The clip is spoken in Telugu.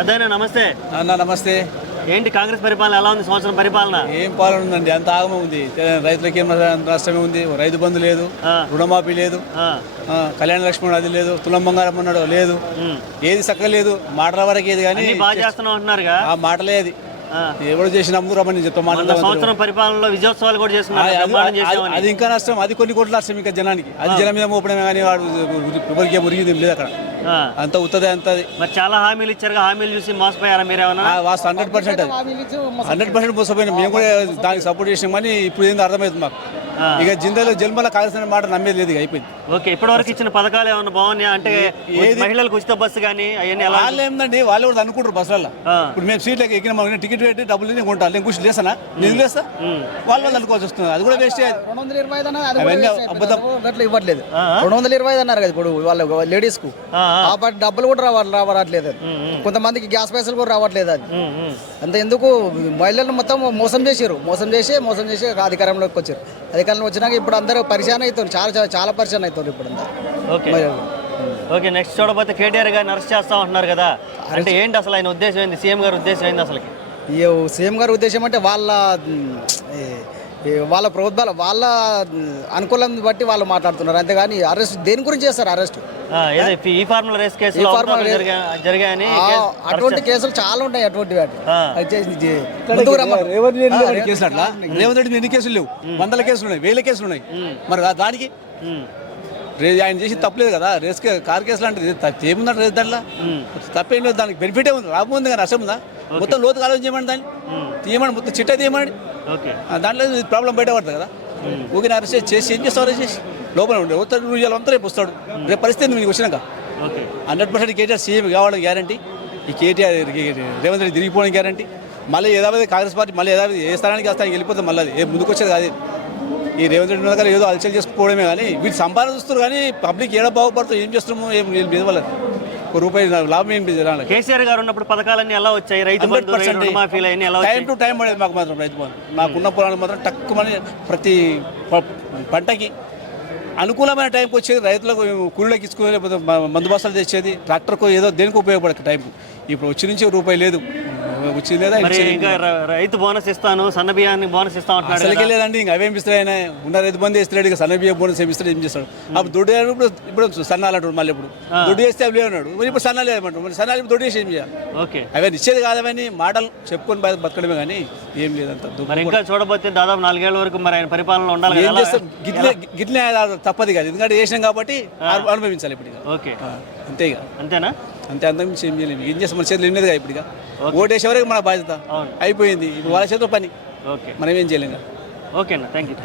అదేనా నమస్తే అన్న నమస్తే. ఏంటి కాంగ్రెస్ పరిపాలన ఎలా ఉంది? సంవత్సరం పరిపాలన ఏం పాలన ఉందండి, అంత ఆగమం ఉంది. రైతులకి ఏం నష్టమే ఉంది. రైతు బంధు లేదు, రుణమాఫీ లేదు, కళ్యాణ లక్ష్మణ్ అది లేదు, తులం బంగారం అన్నాడు లేదు, ఏది చక్కగా లేదు. మాటల వరకు ఏది కానీ బాగా చేస్తున్నాం అంటున్నారుగా, ఆ మాటలే అది. ఎవరు చేసిన అమ్ముడు రమ్మని చెప్తాం. సంవత్సరం పరిపాలనలో విజయోత్సవాలు కూడా చేస్తున్నారు. అది ఇంకా నష్టం, అది కొన్ని కోట్ల నష్టం ఇంకా జనానికి. అది జనం మీద మోపడమే కానీ వాడు ఎవరికి మురిగింది లేదు అక్కడ. అంత ఉత్తదే అంత. మరి చాలా హామీలు ఇచ్చారు, హామీలు చూసి మోసపోయారా మీరేమన్నా? 100% అది 100% మోసపోయినా. మేము కూడా దానికి సపోర్ట్ చేసినాం కానీ ఇప్పుడు ఏందో అర్థమవుతుంది మాకు. ఇక జిందాలో జన్మల కాల్సిన మాట నమ్మేది లేదు, అయిపోయింది. ఓకే, ఇప్పటి వరకు ఇచ్చిన పథకాలు ఏమన్నా బాగున్నాయా? అంటే మహిళలకు ఉచిత బస్సు కానీ అవన్నీ వాళ్ళు ఏంటండి, వాళ్ళు కూడా అనుకుంటారు బస్సులలో. ఇప్పుడు మేము సీట్లకి ఎక్కిన టికెట్ పెట్టి డబ్బులు నేను కొంటాను, నేను కూర్చొని లేసానా, నేను లేస్తా, వాళ్ళు అనుకోవాల్సి వస్తుంది. అది కూడా వేస్ట్. 225 అబద్ధం ఇవ్వట్లేదు. 225 అన్నారు కదా ఇప్పుడు వాళ్ళ లేడీస్ కు. కాబట్టి డబ్బులు కూడా రావట్లేదు. కొంతమందికి గ్యాస్ పైసలు కూడా రావట్లేదు. అది అంత ఎందుకు మహిళలను మొత్తం మోసం చేసి అధికారంలోకి వచ్చారు. అధికారంలో వచ్చినాక ఇప్పుడు అందరూ పరిశాన్ అవుతారు, చాలా పరిశాన్ అవుతారు ఇప్పుడు అంతా. ఓకే, నెక్స్ట్ చూడబోతే కేటీఆర్ గారిని అరెస్ట్ చేస్తా ఉంటున్నారు కదా, అంటే ఏంటి అసలు ఆయన ఉద్దేశం ఏంది? సీఎం గారి ఉద్దేశం ఏంది అసలు? సీఎం గారి ఉద్దేశం అంటే వాళ్ళ ప్రభుత్వాలు వాళ్ళ అనుకూలం బట్టి వాళ్ళు మాట్లాడుతున్నారు, అంతేగాని అరెస్ట్ దేని గురించి చేస్తారు? అరెస్ట్ అటువంటి కేసులు చాలా ఉంటాయి. అటువంటి రేవంత్ రెడ్డి ఎన్ని కేసులు లేవు, 100 కేసులు ఉన్నాయి, 1000 కేసులు ఉన్నాయి. మరి దానికి ఆయన చేసి తప్పలేదు కదా. రేస్ కార్ కేసులు అంటే ఏముందంటే రేస్ దాంట్లో తప్పేం లేదు. దానికి బెనిఫిట్ ఉంది, లాభం ఉంది కానీ నష్టం ఉందా? మొత్తం లోతుగా ఆలోచన చేయమని, దాన్ని తీయమని, మొత్తం చిట్టా తీయమని. దాంట్లో ప్రాబ్లం బయట పడుతుంది కదా. ఊరికి అరెస్ట్ చేసి ఏం చేస్తావు? అరెస్ట్ చేసి లోపల ఉండే అంతా రేపు వస్తాడు. రేపు పరిస్థితి మీకు వచ్చినాక 100% కేటీఆర్ సీఎం కావడం గ్యారంటీ. ఈ కేటీఆర్ రేవంత్ రెడ్డి తిరిగిపోవడం గ్యారంటీ. మళ్ళీ ఏదావిధి కాంగ్రెస్ పార్టీ మళ్ళీ ఏదావిధి ఏ స్థానానికి వస్తానికి వెళ్ళిపోతుంది. మళ్ళీ ఏ ముందుకు వచ్చేది కాదు. ఈ రేవంత్ రెడ్డి దగ్గర ఏదో అలచల్ చేసుకోవడమే కానీ వీళ్ళు సంపాదన చూస్తారు కానీ పబ్లిక్ ఏదో బాగుపడుతుంది, ఏం చేస్తున్నామో ఏం మీద వాళ్ళది రూపాయి లాభం ఏం జనాలు. కేసీఆర్ గారు ఉన్నప్పుడు పథకాలన్నీ ఎలా వచ్చాయి? రైతు టైం టు టైం పడేది మాకు మాత్రం. రైతు బంధు మాకున్న పొలానికి మాత్రం తక్కువని ప్రతి పంటకి అనుకూలమైన టైంకి వచ్చేది. రైతులకు కూలీలకు ఇచ్చుకునే, లేకపోతే మందు బస్తాలు తెచ్చేది, ట్రాక్టర్కు ఏదో దేనికి ఉపయోగపడే టైంకు. ఇప్పుడు వచ్చి నుంచి రూపాయి లేదు, వచ్చింది లేదా. రైతు బోనస్ ఇస్తాను, సన్న బియ్యాన్ని బోనస్ ఇస్తా ఉంటున్నాడు. అసలుకే లేదండి, ఇంకా అవేం ఇస్తాడు ఆయన. ఉన్న రైతు బంధు వేస్తున్నాడు, ఇక సన్న బియ్య బోనస్ ఏమి ఇస్తాడు, ఏం చేస్తాడు? అప్పుడు దొడ్డు ఇప్పుడు సన్నాలు అంటాడు. మళ్ళీ ఇప్పుడు దొడ్డు వేస్తే అవి లేవన్నాడు, మరి ఇప్పుడు సన్నాలు లేమంటాడు. మరి సన్నాలు ఇప్పుడు దొడ్డు వేసి ఏం చేయాలి? అవన్నీ ఇచ్చేది కాదవని మాటలు చెప్పుకొని బతకడమే కానీ ఏం లేదంత. ఇంకా చూడబోతే దాదాపు 4 ఏళ్ల వరకు మరి ఆయన పరిపాలన ఉండాలి. ఏం చేస్తాం? గిట్లే తప్పదు కాదు, ఎందుకంటే చేసినాం కాబట్టి అనుభవించాలి ఇప్పుడు. ఓకే, అంతే ఇక. అంతేనా? అంతే, అంతకు ఏం చేయలేము. ఏం చేస్తాం? మన చేతులు ఏం ఇప్పుడు. ఇక ఓటేసే వరకు మన బాధ్యత అయిపోయింది. ఇప్పుడు వాళ్ళ చేతిలో పని, మనం ఏం చేయలేము. ఓకే అన్న, థ్యాంక్ యూ.